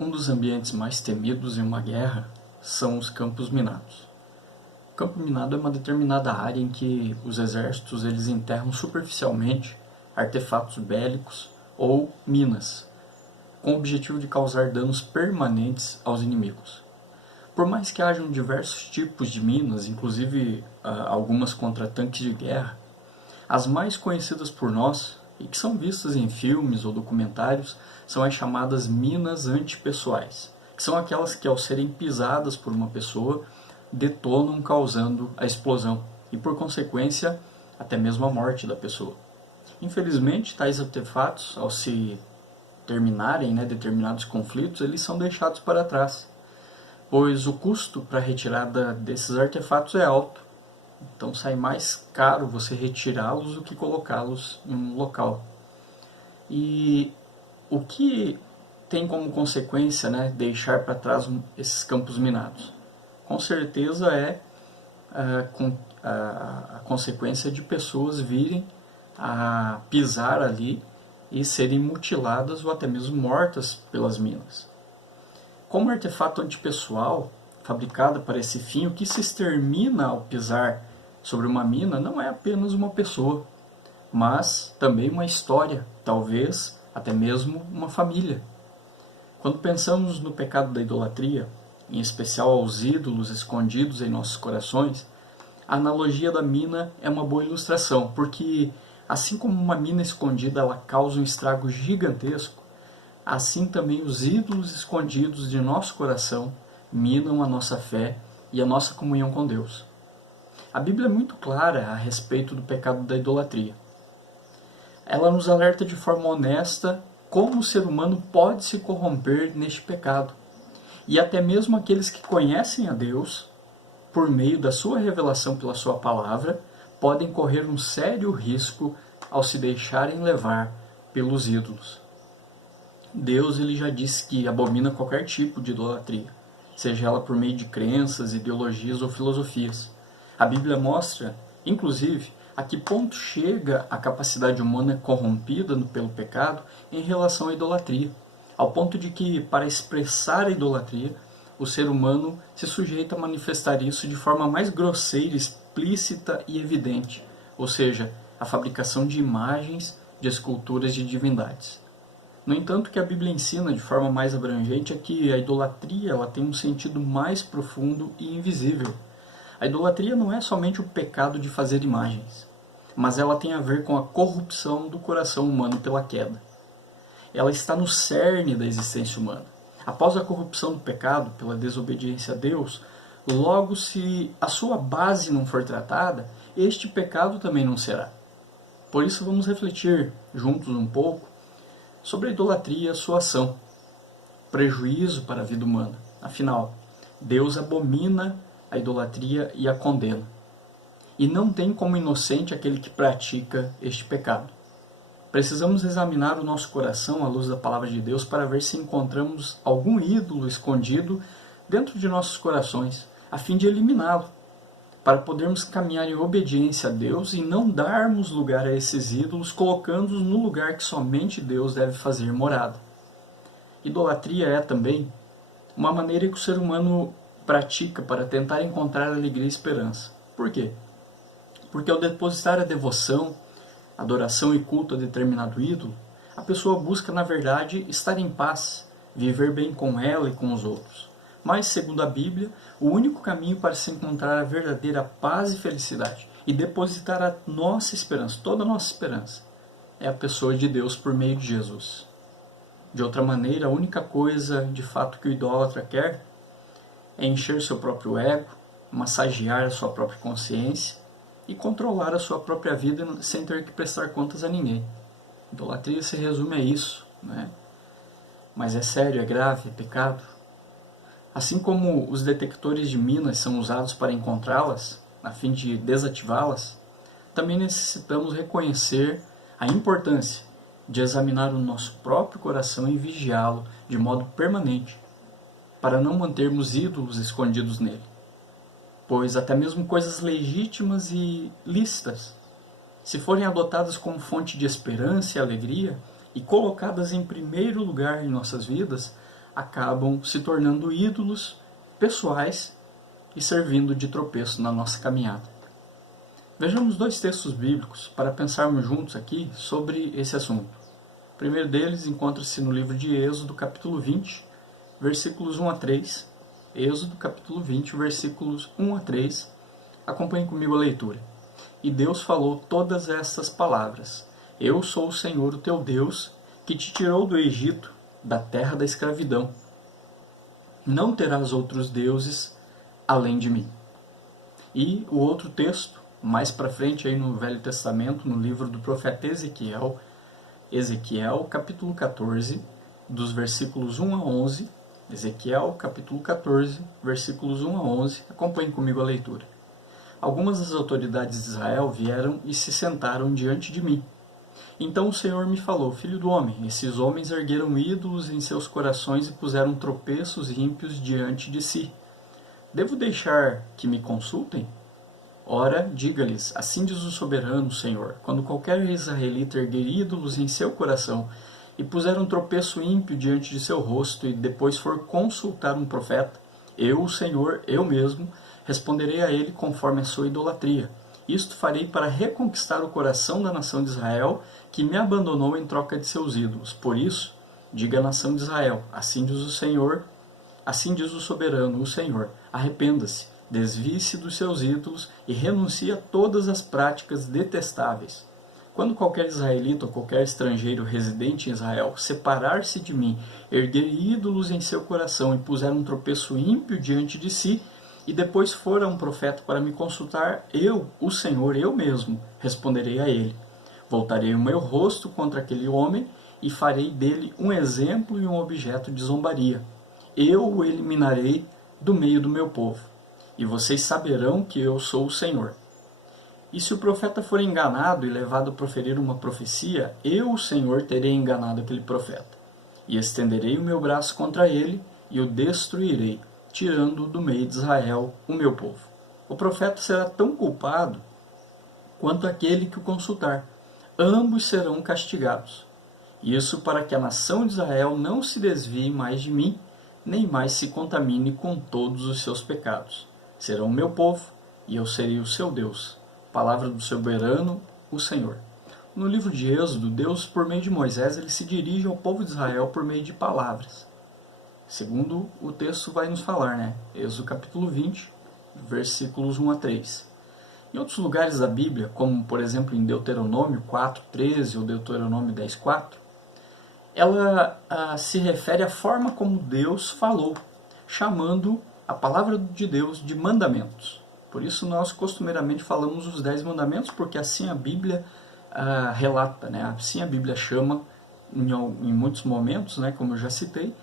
Um dos ambientes mais temidos em uma guerra são os campos minados. O campo minado é uma determinada área em que os exércitos eles enterram superficialmente artefatos bélicos ou minas, com o objetivo de causar danos permanentes aos inimigos. Por mais que hajam diversos tipos de minas, inclusive algumas contra tanques de guerra, as mais conhecidas por nós, e que são vistas em filmes ou documentários, são as chamadas minas antipessoais, que são aquelas que, ao serem pisadas por uma pessoa, detonam causando a explosão e, por consequência, até mesmo a morte da pessoa. Infelizmente, tais artefatos, ao se terminarem determinados conflitos, eles são deixados para trás, pois o custo para a retirada desses artefatos é alto. Então sai mais caro você retirá-los do que colocá-los em um local. E o que tem como consequência deixar para trás esses campos minados? Com certeza é a consequência de pessoas virem a pisar ali e serem mutiladas ou até mesmo mortas pelas minas. Como artefato antipessoal, fabricado para esse fim, o que se extermina ao pisar sobre uma mina não é apenas uma pessoa, mas também uma história, talvez até mesmo uma família. Quando pensamos no pecado da idolatria, em especial aos ídolos escondidos em nossos corações, a analogia da mina é uma boa ilustração, porque assim como uma mina escondida ela causa um estrago gigantesco, assim também os ídolos escondidos de nosso coração minam a nossa fé e a nossa comunhão com Deus. A Bíblia é muito clara a respeito do pecado da idolatria. Ela nos alerta de forma honesta como o ser humano pode se corromper neste pecado. E até mesmo aqueles que conhecem a Deus, por meio da sua revelação pela sua palavra, podem correr um sério risco ao se deixarem levar pelos ídolos. Deus ele já disse que abomina qualquer tipo de idolatria, seja ela por meio de crenças, ideologias ou filosofias. A Bíblia mostra, inclusive, a que ponto chega a capacidade humana corrompida pelo pecado em relação à idolatria, ao ponto de que, para expressar a idolatria, o ser humano se sujeita a manifestar isso de forma mais grosseira, explícita e evidente, ou seja, a fabricação de imagens, de esculturas de divindades. No entanto, o que a Bíblia ensina de forma mais abrangente é que a idolatria ela tem um sentido mais profundo e invisível. A idolatria não é somente o pecado de fazer imagens, mas ela tem a ver com a corrupção do coração humano pela queda. Ela está no cerne da existência humana. Após a corrupção do pecado, pela desobediência a Deus, logo se a sua base não for tratada, este pecado também não será. Por isso vamos refletir juntos um pouco sobre a idolatria e a sua ação, prejuízo para a vida humana. Afinal, Deus abomina a idolatria e a condena. E não tem como inocente aquele que pratica este pecado. Precisamos examinar o nosso coração à luz da palavra de Deus para ver se encontramos algum ídolo escondido dentro de nossos corações, a fim de eliminá-lo, para podermos caminhar em obediência a Deus e não darmos lugar a esses ídolos, colocando-os no lugar que somente Deus deve fazer morada. Idolatria é também uma maneira que o ser humano pratica para tentar encontrar alegria e esperança. Por quê? Porque ao depositar a devoção, adoração e culto a determinado ídolo, a pessoa busca, na verdade, estar em paz, viver bem com ela e com os outros. Mas, segundo a Bíblia, o único caminho para se encontrar a verdadeira paz e felicidade e depositar a nossa esperança, toda a nossa esperança, é a pessoa de Deus por meio de Jesus. De outra maneira, a única coisa de fato que o idólatra quer é encher seu próprio ego, massagear a sua própria consciência e controlar a sua própria vida sem ter que prestar contas a ninguém. Idolatria se resume a isso, Mas é sério, é grave, é pecado. Assim como os detectores de minas são usados para encontrá-las, a fim de desativá-las, também necessitamos reconhecer a importância de examinar o nosso próprio coração e vigiá-lo de modo permanente, para não mantermos ídolos escondidos nele. Pois até mesmo coisas legítimas e lícitas, se forem adotadas como fonte de esperança e alegria e colocadas em primeiro lugar em nossas vidas, acabam se tornando ídolos pessoais e servindo de tropeço na nossa caminhada. Vejamos dois textos bíblicos para pensarmos juntos aqui sobre esse assunto. O primeiro deles encontra-se no livro de Êxodo, capítulo 20, versículos 1 a 3. Êxodo, capítulo 20, versículos 1 a 3. Acompanhe comigo a leitura. E Deus falou todas estas palavras. Eu sou o Senhor, o teu Deus, que te tirou do Egito, da terra da escravidão. Não terás outros deuses além de mim. E o outro texto, mais para frente aí no Velho Testamento, no livro do profeta Ezequiel, capítulo 14, dos versículos 1 a 11. Ezequiel, capítulo 14, versículos 1 a 11. Acompanhe comigo a leitura. Algumas das autoridades de Israel vieram e se sentaram diante de mim. Então o Senhor me falou: Filho do homem, esses homens ergueram ídolos em seus corações e puseram tropeços ímpios diante de si. Devo deixar que me consultem? Ora, diga-lhes, assim diz o soberano Senhor, quando qualquer israelita erguer ídolos em seu coração e puser um tropeço ímpio diante de seu rosto e depois for consultar um profeta, eu, o Senhor, eu mesmo, responderei a ele conforme a sua idolatria. Isto farei para reconquistar o coração da nação de Israel, que me abandonou em troca de seus ídolos. Por isso, diga à nação de Israel, assim diz o Senhor, assim diz o soberano, o Senhor, arrependa-se, desvie-se dos seus ídolos e renuncie a todas as práticas detestáveis. Quando qualquer israelita ou qualquer estrangeiro residente em Israel separar-se de mim, erguer ídolos em seu coração e puser um tropeço ímpio diante de si, e depois for a um profeta para me consultar, eu, o Senhor, eu mesmo, responderei a ele. Voltarei o meu rosto contra aquele homem e farei dele um exemplo e um objeto de zombaria. Eu o eliminarei do meio do meu povo, e vocês saberão que eu sou o Senhor. E se o profeta for enganado e levado a proferir uma profecia, eu, o Senhor, terei enganado aquele profeta, e estenderei o meu braço contra ele e o destruirei, tirando do meio de Israel o meu povo. O profeta será tão culpado quanto aquele que o consultar. Ambos serão castigados. Isso para que a nação de Israel não se desvie mais de mim, nem mais se contamine com todos os seus pecados. Serão meu povo, e eu serei o seu Deus. Palavra do soberano, o Senhor. No livro de Êxodo, Deus, por meio de Moisés, ele se dirige ao povo de Israel por meio de palavras. Segundo o texto vai nos falar, né? Êxodo capítulo 20, versículos 1 a 3. Em outros lugares da Bíblia, como por exemplo em Deuteronômio 4:13 ou Deuteronômio 10:4, ela se refere à forma como Deus falou, chamando a palavra de Deus de mandamentos. Por isso nós costumeiramente falamos os 10 mandamentos, porque assim a Bíblia relata, né? Assim a Bíblia chama em muitos momentos, né? Como eu já citei,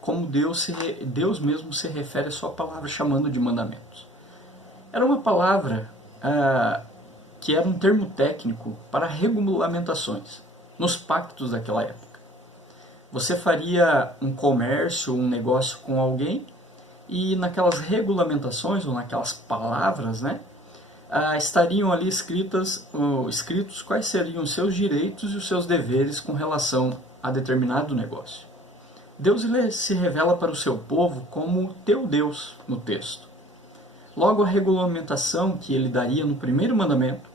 como Deus mesmo se refere à sua palavra chamando de mandamentos. Era uma palavra que era um termo técnico para regulamentações nos pactos daquela época. Você faria um comércio, um negócio com alguém e naquelas regulamentações ou naquelas palavras, né, estariam ali escritos quais seriam os seus direitos e os seus deveres com relação a determinado negócio. Deus ele se revela para o seu povo como teu Deus no texto. Logo, a regulamentação que ele daria no primeiro mandamento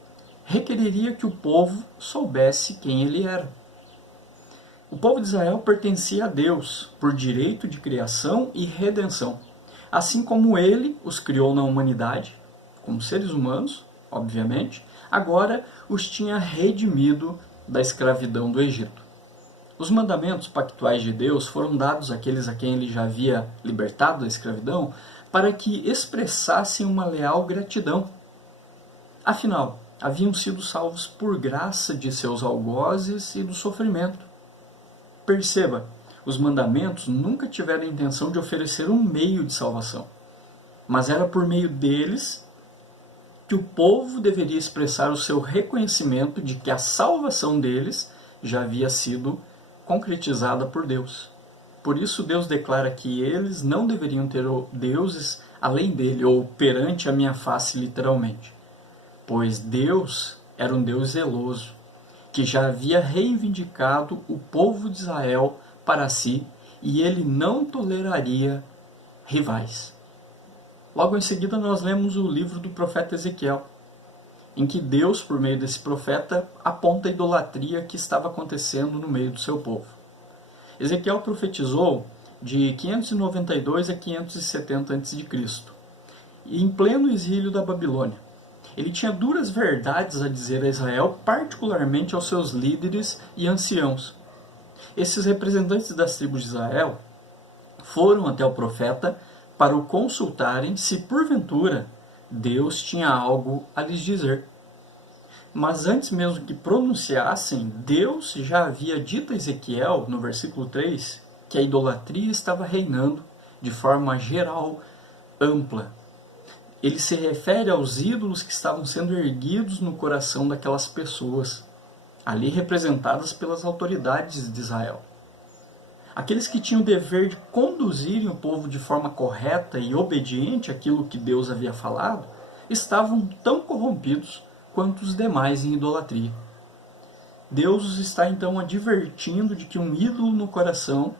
requeriria que o povo soubesse quem ele era. O povo de Israel pertencia a Deus por direito de criação e redenção, assim como ele os criou na humanidade, como seres humanos, obviamente, agora os tinha redimido da escravidão do Egito. Os mandamentos pactuais de Deus foram dados àqueles a quem ele já havia libertado da escravidão para que expressassem uma leal gratidão. Afinal, haviam sido salvos por graça de seus algozes e do sofrimento. Perceba, os mandamentos nunca tiveram a intenção de oferecer um meio de salvação, mas era por meio deles que o povo deveria expressar o seu reconhecimento de que a salvação deles já havia sido concretizada por Deus. Por isso Deus declara que eles não deveriam ter deuses além dele, ou perante a minha face, literalmente. Pois Deus era um Deus zeloso, que já havia reivindicado o povo de Israel para si e ele não toleraria rivais. Logo em seguida nós lemos o livro do profeta Ezequiel, em que Deus, por meio desse profeta, aponta a idolatria que estava acontecendo no meio do seu povo. Ezequiel profetizou de 592 a 570 a.C., e em pleno exílio da Babilônia. Ele tinha duras verdades a dizer a Israel, particularmente aos seus líderes e anciãos. Esses representantes das tribos de Israel foram até o profeta para o consultarem se, porventura, Deus tinha algo a lhes dizer. Mas antes mesmo que pronunciassem, Deus já havia dito a Ezequiel, no versículo 3, que a idolatria estava reinando de forma geral, ampla. Ele se refere aos ídolos que estavam sendo erguidos no coração daquelas pessoas, ali representadas pelas autoridades de Israel. Aqueles que tinham o dever de conduzirem o povo de forma correta e obediente àquilo que Deus havia falado, estavam tão corrompidos quanto os demais em idolatria. Deus os está então advertindo de que um ídolo no coração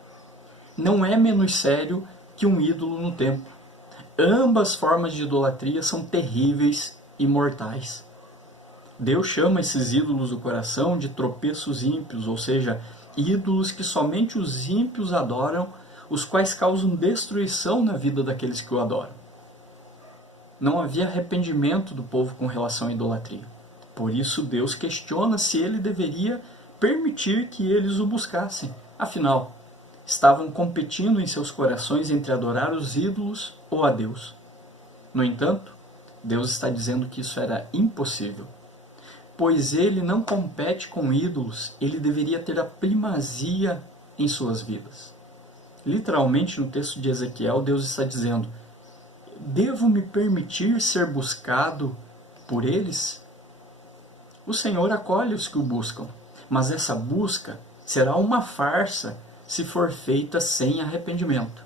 não é menos sério que um ídolo no templo. Ambas formas de idolatria são terríveis e mortais. Deus chama esses ídolos do coração de tropeços ímpios, ou seja, ídolos que somente os ímpios adoram, os quais causam destruição na vida daqueles que o adoram. Não havia arrependimento do povo com relação à idolatria. Por isso Deus questiona se ele deveria permitir que eles o buscassem. Afinal, estavam competindo em seus corações entre adorar os ídolos ou a Deus. No entanto, Deus está dizendo que isso era impossível. Pois ele não compete com ídolos, ele deveria ter a primazia em suas vidas. Literalmente, no texto de Ezequiel, Deus está dizendo: devo me permitir ser buscado por eles? O Senhor acolhe os que o buscam, mas essa busca será uma farsa se for feita sem arrependimento.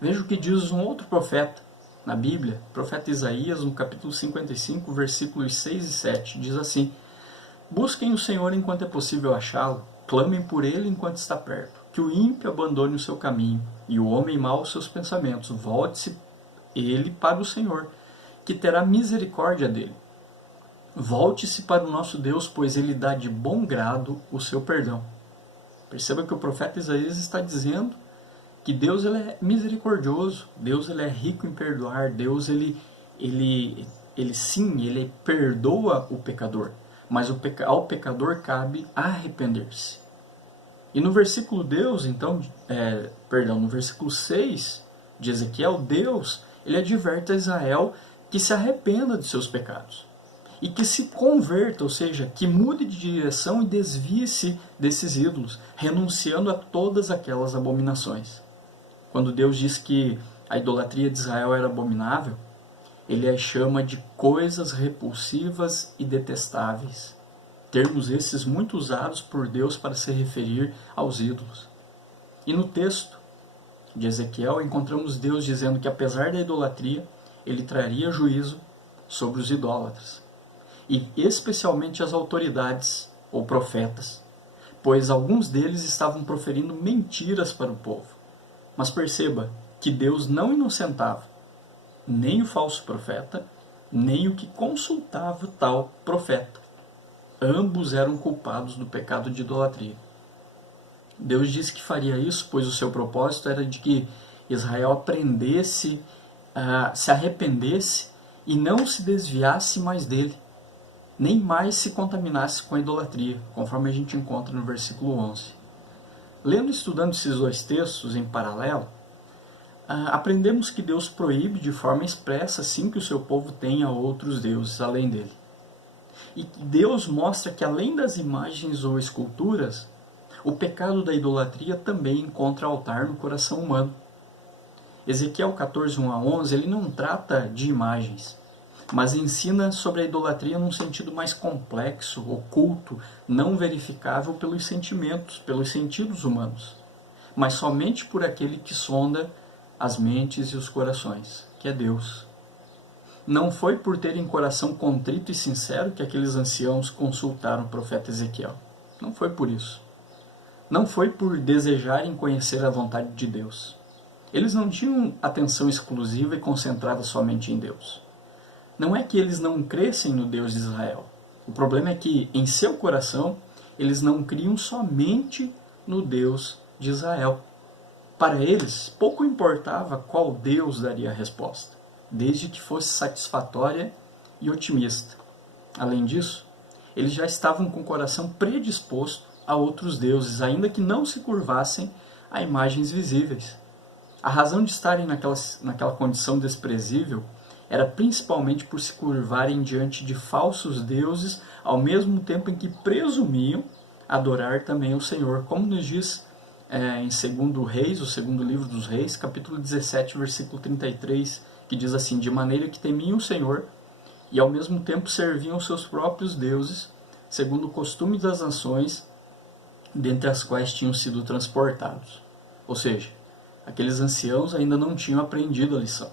Veja o que diz um outro profeta na Bíblia, o profeta Isaías, no capítulo 55, versículos 6 e 7, diz assim: busquem o Senhor enquanto é possível achá-lo, clamem por ele enquanto está perto, que o ímpio abandone o seu caminho, e o homem mau os seus pensamentos, volte-se ele para o Senhor, que terá misericórdia dele. Volte-se para o nosso Deus, pois ele dá de bom grado o seu perdão. Perceba que o profeta Isaías está dizendo que Deus ele é misericordioso, Deus ele é rico em perdoar, Deus ele perdoa o pecador, mas ao pecador cabe arrepender-se. E no versículo no versículo 6 de Ezequiel, Deus ele adverte a Israel que se arrependa de seus pecados e que se converta, ou seja, que mude de direção e desvie-se desses ídolos, renunciando a todas aquelas abominações. Quando Deus diz que a idolatria de Israel era abominável, ele a chama de coisas repulsivas e detestáveis. Termos esses muito usados por Deus para se referir aos ídolos. E no texto de Ezequiel encontramos Deus dizendo que apesar da idolatria, ele traria juízo sobre os idólatras. E especialmente as autoridades ou profetas, pois alguns deles estavam proferindo mentiras para o povo. Mas perceba que Deus não inocentava nem o falso profeta, nem o que consultava tal profeta. Ambos eram culpados do pecado de idolatria. Deus disse que faria isso, pois o seu propósito era de que Israel aprendesse, se arrependesse e não se desviasse mais dele, nem mais se contaminasse com a idolatria, conforme a gente encontra no versículo 11. Lendo e estudando esses dois textos em paralelo, aprendemos que Deus proíbe de forma expressa, sim, que o seu povo tenha outros deuses além dele. E Deus mostra que além das imagens ou esculturas, o pecado da idolatria também encontra altar no coração humano. Ezequiel 14, 1 a 11, ele não trata de imagens, mas ensina sobre a idolatria num sentido mais complexo, oculto, não verificável pelos sentimentos, pelos sentidos humanos, mas somente por aquele que sonda as mentes e os corações, que é Deus. Não foi por terem coração contrito e sincero que aqueles anciãos consultaram o profeta Ezequiel. Não foi por isso. não foi por desejarem conhecer a vontade de Deus. Eles não tinham atenção exclusiva e concentrada somente em Deus. Não é que eles não crescem no Deus de Israel. O problema é que, em seu coração, eles não criam somente no Deus de Israel. Para eles, pouco importava qual Deus daria a resposta, desde que fosse satisfatória e otimista. Além disso, eles já estavam com o coração predisposto a outros deuses, ainda que não se curvassem a imagens visíveis. A razão de estarem naquela condição desprezível era principalmente por se curvarem diante de falsos deuses, ao mesmo tempo em que presumiam adorar também o Senhor, como nos diz em 2 Reis, o segundo livro dos Reis, capítulo 17, versículo 33, que diz assim: de maneira que temiam o Senhor e ao mesmo tempo serviam seus próprios deuses, segundo o costume das nações dentre as quais tinham sido transportados. Ou seja, aqueles anciãos ainda não tinham aprendido a lição.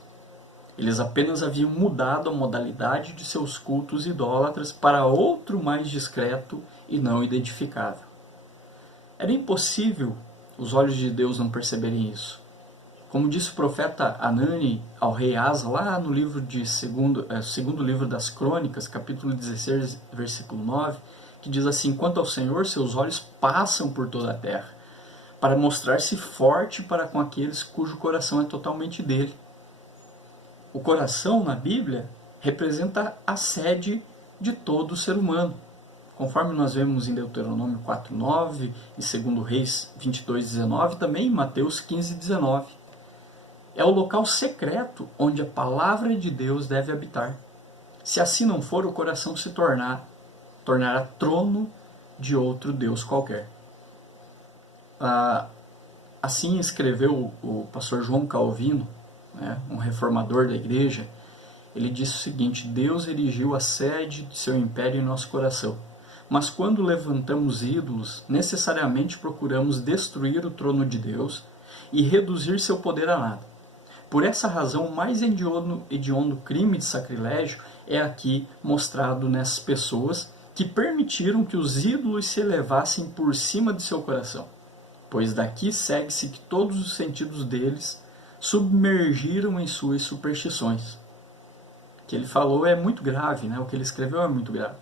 Eles apenas haviam mudado a modalidade de seus cultos idólatras para outro mais discreto e não identificável. Era impossível os olhos de Deus não perceberem isso. Como disse o profeta Anani ao rei Asa, lá no livro segundo livro das Crônicas, capítulo 16, versículo 9, que diz assim: quanto ao Senhor, seus olhos passam por toda a terra, para mostrar-se forte para com aqueles cujo coração é totalmente dele. O coração, na Bíblia, representa a sede de todo ser humano, conforme nós vemos em Deuteronômio 4:9, e 2 Reis 22:19, também em Mateus 15:19. É o local secreto onde a palavra de Deus deve habitar. Se assim não for, o coração se tornará trono de outro Deus qualquer. Assim escreveu o pastor João Calvino, um reformador da igreja. Ele disse o seguinte: Deus erigiu a sede de seu império em nosso coração, mas quando levantamos ídolos, necessariamente procuramos destruir o trono de Deus e reduzir seu poder a nada. Por essa razão, o mais hediondo crime de sacrilégio é aqui mostrado nessas pessoas que permitiram que os ídolos se elevassem por cima de seu coração, pois daqui segue-se que todos os sentidos deles submergiram em suas superstições. O que ele falou é muito grave, o que ele escreveu é muito grave,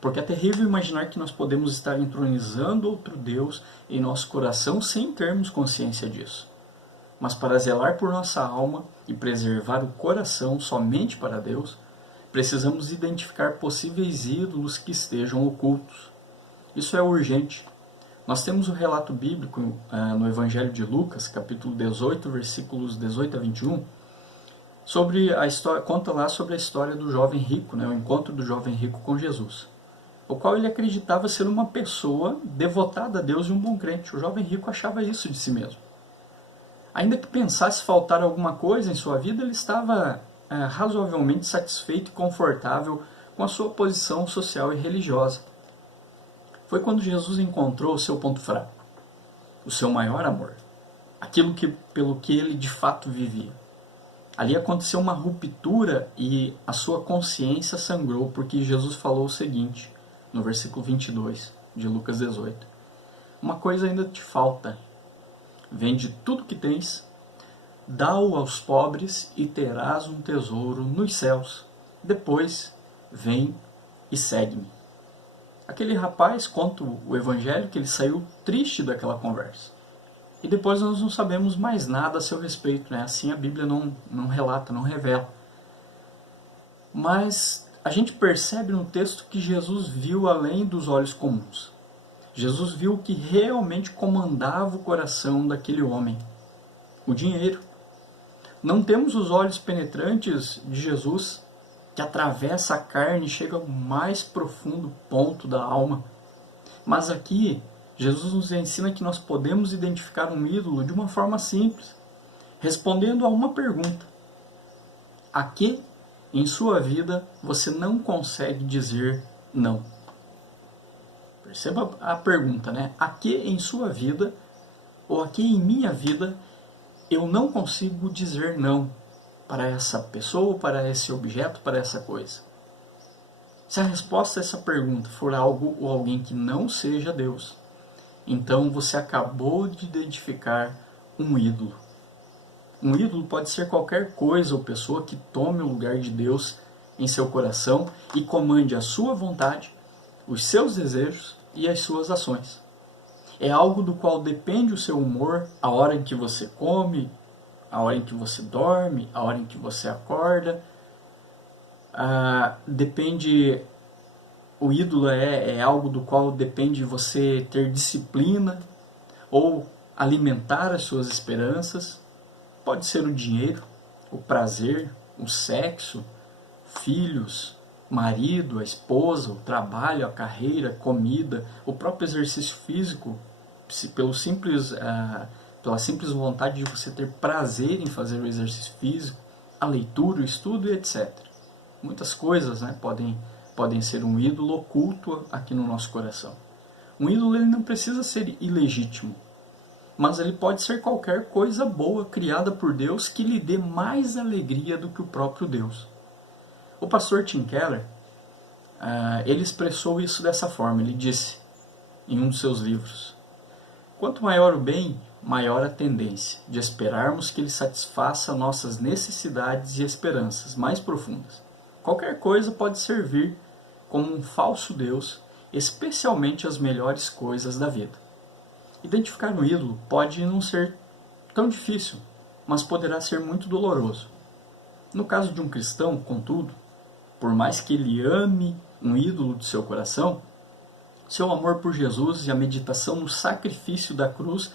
porque é terrível imaginar que nós podemos estar entronizando outro Deus em nosso coração sem termos consciência disso. Mas para zelar por nossa alma e preservar o coração somente para Deus, precisamos identificar possíveis ídolos que estejam ocultos. Isso é urgente. Nós temos o relato bíblico no Evangelho de Lucas, capítulo 18, versículos 18 a 21, conta lá sobre a história do jovem rico, o encontro do jovem rico com Jesus, o qual ele acreditava ser uma pessoa devotada a Deus e um bom crente. O jovem rico achava isso de si mesmo. Ainda que pensasse faltar alguma coisa em sua vida, ele estava razoavelmente satisfeito e confortável com a sua posição social e religiosa. Foi quando Jesus encontrou o seu ponto fraco, o seu maior amor, aquilo pelo que ele de fato vivia. Ali aconteceu uma ruptura e a sua consciência sangrou, porque Jesus falou o seguinte, no versículo 22 de Lucas 18: uma coisa ainda te falta. Vende tudo que tens, dá-o aos pobres e terás um tesouro nos céus. Depois, vem e segue-me. Aquele rapaz conta o evangelho que ele saiu triste daquela conversa. E depois nós não sabemos mais nada a seu respeito, Assim a Bíblia não relata, não revela. Mas a gente percebe no texto que Jesus viu além dos olhos comuns. Jesus viu o que realmente comandava o coração daquele homem: o dinheiro. Não temos os olhos penetrantes de Jesus, que atravessa a carne e chega ao mais profundo ponto da alma. Mas aqui, Jesus nos ensina que nós podemos identificar um ídolo de uma forma simples, respondendo a uma pergunta: a que em sua vida você não consegue dizer não? Perceba a pergunta, A que em sua vida, ou a que em minha vida, eu não consigo dizer não para essa pessoa, para esse objeto, para essa coisa? Se a resposta a essa pergunta for algo ou alguém que não seja Deus, então você acabou de identificar um ídolo. Um ídolo pode ser qualquer coisa ou pessoa que tome o lugar de Deus em seu coração e comande a sua vontade, os seus desejos e as suas ações. É algo do qual depende o seu humor, a hora em que você come, a hora em que você dorme, a hora em que você acorda. O ídolo é algo do qual depende você ter disciplina ou alimentar as suas esperanças. Pode ser o dinheiro, o prazer, o sexo, filhos, marido, a esposa, o trabalho, a carreira, comida, o próprio exercício físico, pela simples vontade de você ter prazer em fazer o exercício físico, a leitura, o estudo e etc. Muitas coisas, né, podem ser um ídolo oculto aqui no nosso coração. Um ídolo ele não precisa ser ilegítimo, mas ele pode ser qualquer coisa boa criada por Deus que lhe dê mais alegria do que o próprio Deus. O pastor Tim Keller, ele expressou isso dessa forma. Ele disse em um dos seus livros: quanto maior o bem, maior a tendência de esperarmos que ele satisfaça nossas necessidades e esperanças mais profundas. Qualquer coisa pode servir como um falso Deus, especialmente as melhores coisas da vida. Identificar um ídolo pode não ser tão difícil, mas poderá ser muito doloroso. No caso de um cristão, contudo, por mais que ele ame um ídolo de seu coração, seu amor por Jesus e a meditação no sacrifício da cruz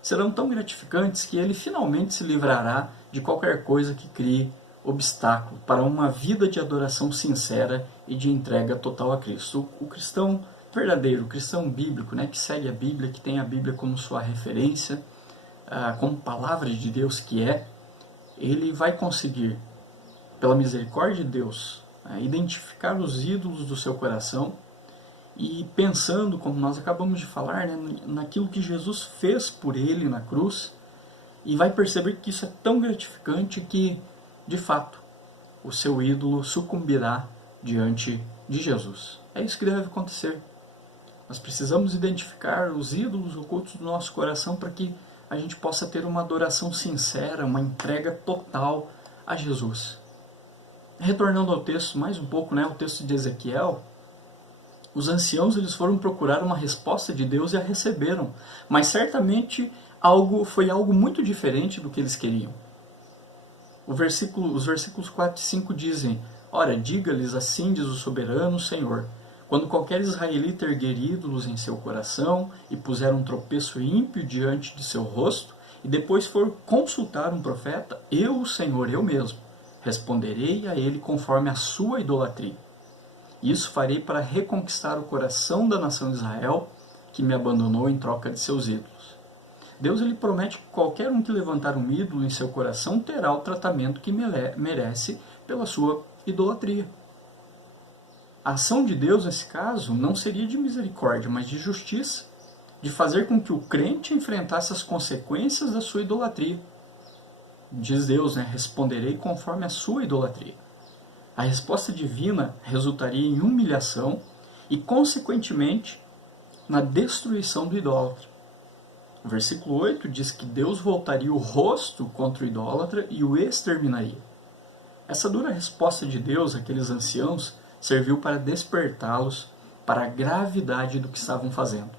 serão tão gratificantes que ele finalmente se livrará de qualquer coisa que crie obstáculo para uma vida de adoração sincera e de entrega total a Cristo. O cristão verdadeiro, o cristão bíblico, né, que segue a Bíblia, que tem a Bíblia como sua referência, como palavra de Deus que é, ele vai conseguir, pela misericórdia de Deus, identificar os ídolos do seu coração e pensando, como nós acabamos de falar, né, naquilo que Jesus fez por ele na cruz, e vai perceber que isso é tão gratificante que, de fato, o seu ídolo sucumbirá diante de Jesus. É isso que deve acontecer. Nós precisamos identificar os ídolos ocultos do nosso coração para que a gente possa ter uma adoração sincera, uma entrega total a Jesus. Retornando ao texto, mais um pouco, né, o texto de Ezequiel, os anciãos eles foram procurar uma resposta de Deus e a receberam, mas certamente foi algo muito diferente do que eles queriam. Os versículos 4 e 5 dizem: ora, diga-lhes assim diz o soberano Senhor, quando qualquer israelita erguer ídolos em seu coração e puser um tropeço ímpio diante de seu rosto, e depois for consultar um profeta, eu, o Senhor, eu mesmo, responderei a ele conforme a sua idolatria. Isso farei para reconquistar o coração da nação de Israel, que me abandonou em troca de seus ídolos. Deus ele promete que qualquer um que levantar um ídolo em seu coração terá o tratamento que merece pela sua idolatria. A ação de Deus, nesse caso, não seria de misericórdia, mas de justiça, de fazer com que o crente enfrentasse as consequências da sua idolatria. Diz Deus, né, responderei conforme a sua idolatria. A resposta divina resultaria em humilhação e, consequentemente, na destruição do idólatra. O versículo 8 diz que Deus voltaria o rosto contra o idólatra e o exterminaria. Essa dura resposta de Deus àqueles anciãos serviu para despertá-los para a gravidade do que estavam fazendo,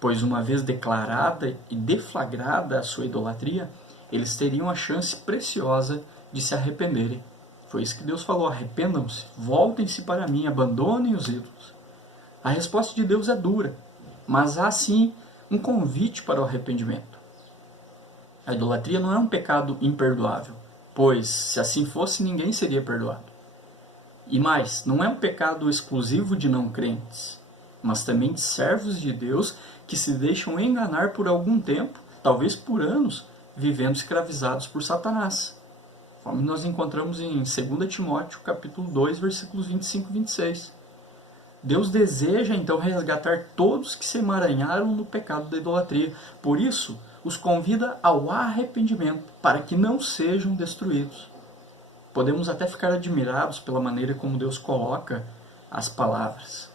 pois uma vez declarada e deflagrada a sua idolatria, eles teriam a chance preciosa de se arrependerem. Foi isso que Deus falou: arrependam-se, voltem-se para mim, abandonem os ídolos. A resposta de Deus é dura, mas há sim um convite para o arrependimento. A idolatria não é um pecado imperdoável, pois se assim fosse, ninguém seria perdoado. E mais, não é um pecado exclusivo de não crentes, mas também de servos de Deus que se deixam enganar por algum tempo, talvez por anos, vivendo escravizados por Satanás. Como nós encontramos em 2 Timóteo, capítulo 2, versículos 25 e 26. Deus deseja então resgatar todos que se emaranharam no pecado da idolatria. Por isso, os convida ao arrependimento, para que não sejam destruídos. Podemos até ficar admirados pela maneira como Deus coloca as palavras.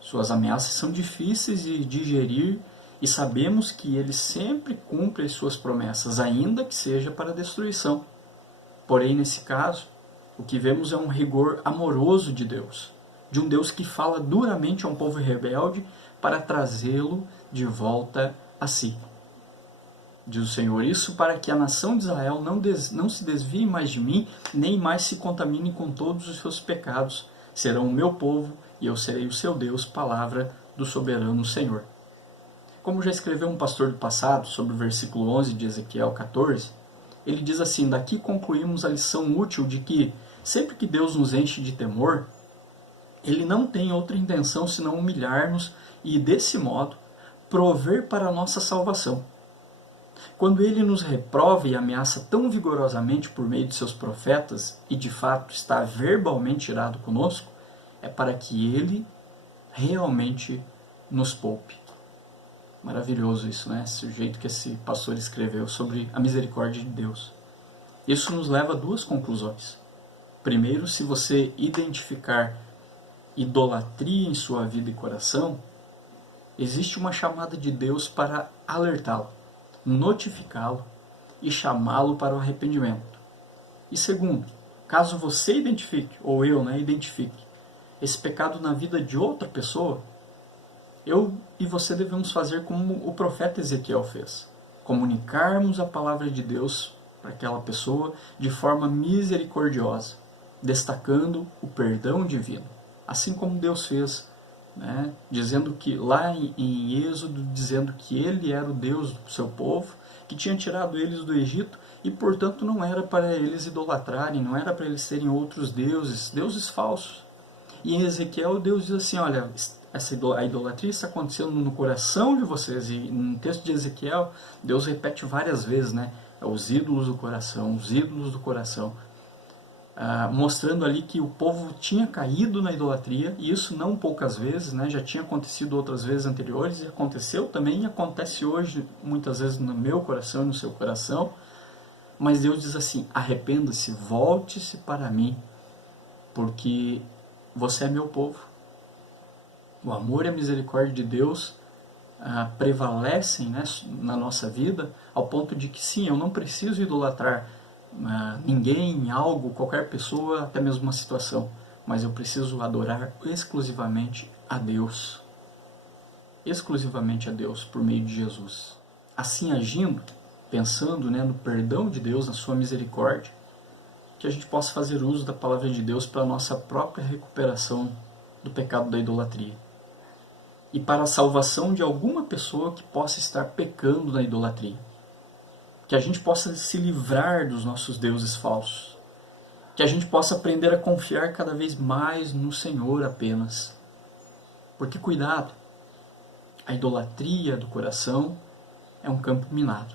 Suas ameaças são difíceis de digerir e sabemos que Ele sempre cumpre as suas promessas, ainda que seja para a destruição. Porém, nesse caso, o que vemos é um rigor amoroso de Deus, de um Deus que fala duramente a um povo rebelde para trazê-lo de volta a si. Diz o Senhor, isso para que a nação de Israel não se desvie mais de mim, nem mais se contamine com todos os seus pecados. Serão o meu povo e eu serei o seu Deus, palavra do soberano Senhor. Como já escreveu um pastor do passado sobre o versículo 11 de Ezequiel 14, ele diz assim, daqui concluímos a lição útil de que, sempre que Deus nos enche de temor, Ele não tem outra intenção senão humilhar-nos e, desse modo, prover para a nossa salvação. Quando Ele nos reprova e ameaça tão vigorosamente por meio de seus profetas, e de fato está verbalmente irado conosco, é para que Ele realmente nos poupe. Maravilhoso isso, né? Esse jeito que esse pastor escreveu sobre a misericórdia de Deus. Isso nos leva a duas conclusões. Primeiro, se você identificar idolatria em sua vida e coração, existe uma chamada de Deus para alertá-lo, notificá-lo e chamá-lo para o arrependimento. E segundo, caso você identifique, ou eu identifique, esse pecado na vida de outra pessoa, eu e você devemos fazer como o profeta Ezequiel fez. Comunicarmos a palavra de Deus para aquela pessoa de forma misericordiosa, destacando o perdão divino. Assim como Deus fez, né? Dizendo que lá em Êxodo, dizendo que Ele era o Deus do seu povo, que tinha tirado eles do Egito e, portanto, não era para eles idolatrarem, não era para eles terem outros deuses, deuses falsos. E em Ezequiel, Deus diz assim, olha, a idolatria está acontecendo no coração de vocês. E no texto de Ezequiel, Deus repete várias vezes, né? Os ídolos do coração, os ídolos do coração. Mostrando ali que o povo tinha caído na idolatria, e isso não poucas vezes, né? Já tinha acontecido outras vezes anteriores, e aconteceu também, e acontece hoje, muitas vezes no meu coração e no seu coração. Mas Deus diz assim, arrependa-se, volte-se para mim, porque você é meu povo. O amor e a misericórdia de Deus prevalecem, né, na nossa vida, ao ponto de que sim, eu não preciso idolatrar ninguém, algo, qualquer pessoa, até mesmo uma situação, mas eu preciso adorar exclusivamente a Deus. Exclusivamente a Deus, por meio de Jesus. Assim agindo, pensando, né, no perdão de Deus, na sua misericórdia, que a gente possa fazer uso da palavra de Deus para a nossa própria recuperação do pecado da idolatria. E para a salvação de alguma pessoa que possa estar pecando na idolatria. Que a gente possa se livrar dos nossos deuses falsos. Que a gente possa aprender a confiar cada vez mais no Senhor apenas. Porque cuidado, a idolatria do coração é um campo minado.